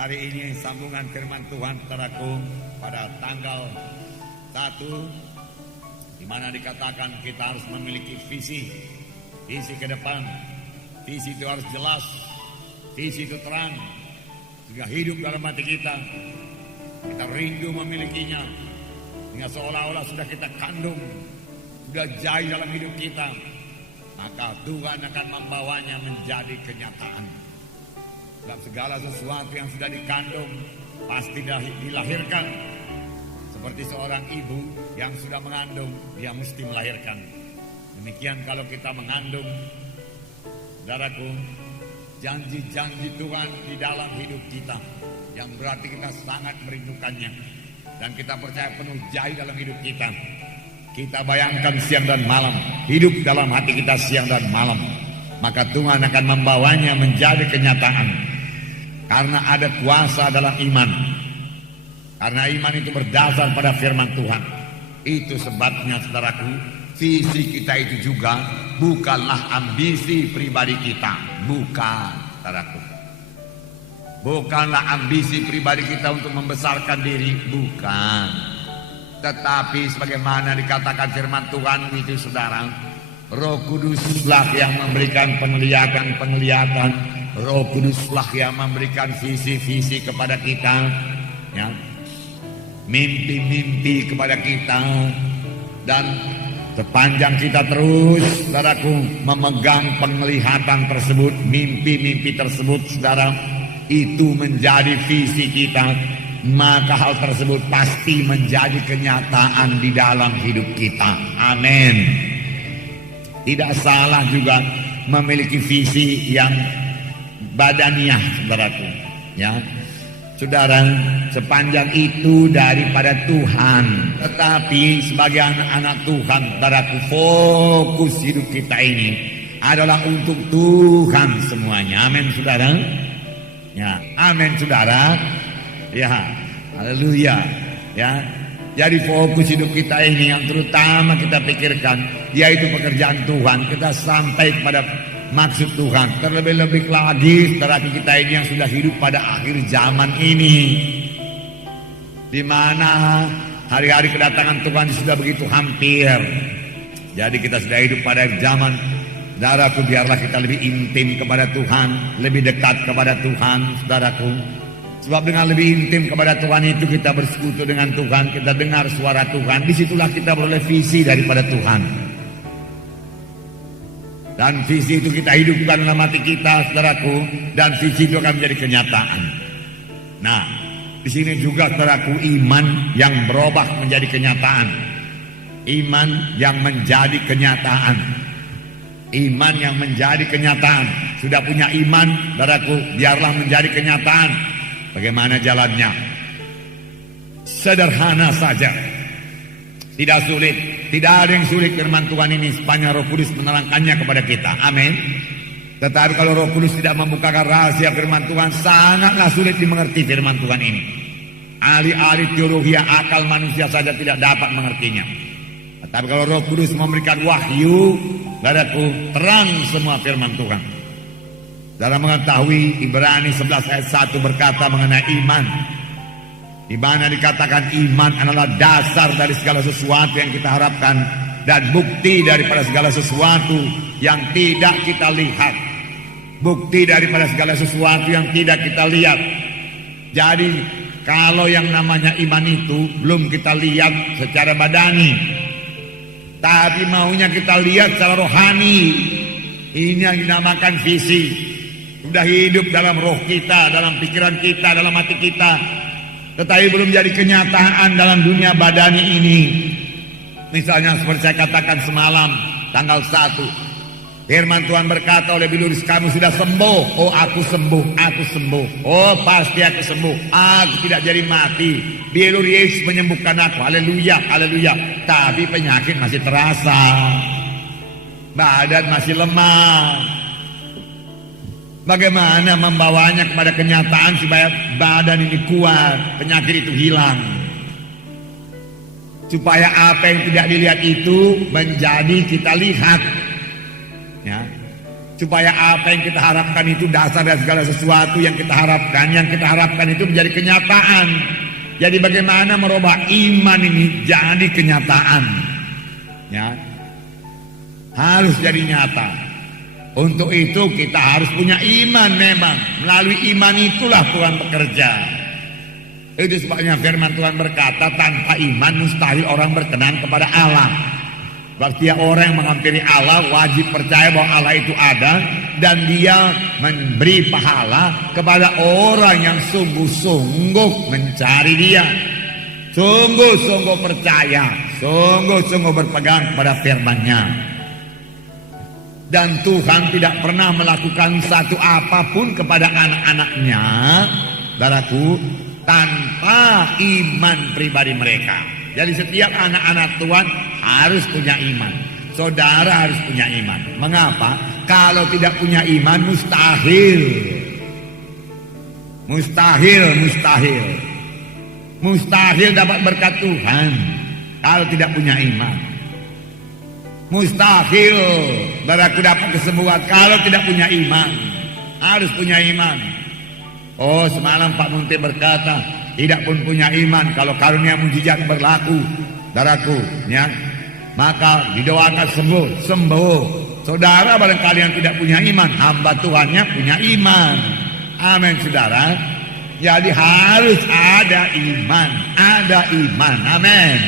Hari ini sambungan firman Tuhan saudaraku pada tanggal 1 di mana dikatakan kita harus memiliki visi ke depan. Visi itu harus jelas, visi itu terang, sehingga hidup dalam hati kita. Kita rindu memilikinya, sehingga seolah-olah sudah kita kandung, sudah jaya dalam hidup kita. Maka Tuhan akan membawanya menjadi kenyataan. Dalam segala sesuatu yang sudah dikandung pasti dilahirkan. Seperti seorang ibu yang sudah mengandung, dia mesti melahirkan. Demikian kalau kita mengandung, saudaraku, janji-janji Tuhan di dalam hidup kita, yang berarti kita sangat merindukannya, dan kita percaya penuh jaya dalam hidup kita. Kita bayangkan siang dan malam, hidup dalam hati kita siang dan malam, maka Tuhan akan membawanya menjadi kenyataan. Karena ada kuasa dalam iman. Karena iman itu berdasar pada firman Tuhan. Itu sebabnya saudaraku, visi kita itu juga bukanlah ambisi pribadi kita. Bukan, saudaraku. Bukanlah ambisi pribadi kita untuk membesarkan diri. Bukan. Tetapi sebagaimana dikatakan firman Tuhan itu saudara, Roh Kuduslah yang memberikan penglihatan. Roh Kuduslah yang memberikan visi-visi kepada kita, ya, mimpi-mimpi kepada kita. Dan sepanjang kita terus, saudaraku, memegang penglihatan tersebut, mimpi-mimpi tersebut, saudara, itu menjadi visi kita, maka hal tersebut pasti menjadi kenyataan di dalam hidup kita. Amin. Tidak salah juga memiliki visi yang badaniah, saudaraku, ya. Saudara, sepanjang itu daripada Tuhan. Tetapi sebagai anak-anak Tuhan, saudaraku, fokus hidup kita ini adalah untuk Tuhan semuanya. Amin, saudara. Ya, amin, saudara. Ya, haleluya. Ya, jadi fokus hidup kita ini yang terutama kita pikirkan, yaitu pekerjaan Tuhan. Kita sampai kepada maksud Tuhan. Terlebih-lebih lagi saudara kita ini yang sudah hidup pada akhir zaman ini, di mana hari-hari kedatangan Tuhan sudah begitu hampir. Jadi kita sudah hidup pada zaman, saudaraku, biarlah kita lebih intim kepada Tuhan, lebih dekat kepada Tuhan, saudaraku. Sebab dengan lebih intim kepada Tuhan itu kita bersekutu dengan Tuhan, kita dengar suara Tuhan. Disitulah kita beroleh visi daripada Tuhan. Dan visi itu kita hidupkan dalam hati kita, saudaraku, dan visi itu akan menjadi kenyataan. Nah, di sini juga, saudaraku, iman yang berubah menjadi kenyataan. Iman yang menjadi kenyataan. Iman yang menjadi kenyataan. Sudah punya iman, saudaraku, biarlah menjadi kenyataan. Bagaimana jalannya? Sederhana saja. Tidak sulit. Tidak ada yang sulit firman Tuhan ini sepanjang Roh Kudus menerangkannya kepada kita. Amin. Tetapi kalau Roh Kudus tidak membukakan rahasia firman Tuhan, sangatlah sulit dimengerti firman Tuhan ini. Ahli-ahli teologi akal manusia saja tidak dapat mengertinya. Tetapi kalau Roh Kudus memberikan wahyu, saudaraku, terang semua firman Tuhan. Dalam mengetahui Ibrani 11 ayat 1 berkata mengenai iman, di mana dikatakan iman adalah dasar dari segala sesuatu yang kita harapkan dan bukti daripada segala sesuatu yang tidak kita lihat. Bukti daripada segala sesuatu yang tidak kita lihat. Jadi kalau yang namanya iman itu belum kita lihat secara badani, tapi maunya kita lihat secara rohani. Ini yang dinamakan visi. Sudah hidup dalam roh kita, dalam pikiran kita, dalam hati kita, tetapi belum jadi kenyataan dalam dunia badani ini. Misalnya seperti saya katakan semalam tanggal 1, firman Tuhan berkata oleh Biluris, kamu sudah sembuh. Oh, aku sembuh, aku sembuh. Oh, pasti aku sembuh, aku tidak jadi mati. Bilur Yesus menyembuhkan aku. Haleluya, haleluya. Tapi penyakit masih terasa, badan masih lemah. Bagaimana membawanya kepada kenyataan supaya badan ini kuat, penyakit itu hilang, supaya apa yang tidak dilihat itu menjadi kita lihat, ya. supaya apa yang kita harapkan itu dasar dari segala sesuatu yang kita harapkan itu menjadi kenyataan. Jadi bagaimana merubah iman ini jadi kenyataan, ya, harus jadi nyata. Untuk itu kita harus punya iman. Memang melalui iman itulah Tuhan bekerja. Itu sebabnya firman Tuhan berkata, tanpa iman mustahil orang berkenan kepada Allah. Berarti orang yang menghampiri Allah wajib percaya bahwa Allah itu ada, dan dia memberi pahala kepada orang yang sungguh-sungguh mencari dia, sungguh-sungguh percaya, sungguh-sungguh berpegang kepada firman-Nya. Dan Tuhan tidak pernah melakukan satu apapun kepada anak-anaknya, saudaraku, tanpa iman pribadi mereka. Jadi setiap anak-anak Tuhan harus punya iman. Saudara harus punya iman. Mengapa? Kalau tidak punya iman mustahil. Mustahil dapat berkat Tuhan kalau tidak punya iman. Mustahil saudaraku dapat kesembuhan kalau tidak punya iman. Harus punya iman. Oh, semalam Pak Munti berkata, tidak pun punya iman kalau karunia mujizat berlaku, saudaraku, ya, maka didoakan sembuh. Saudara barangkali yang tidak punya iman, hamba Tuhannya punya iman. Amin, saudara. Jadi harus ada iman. Amin.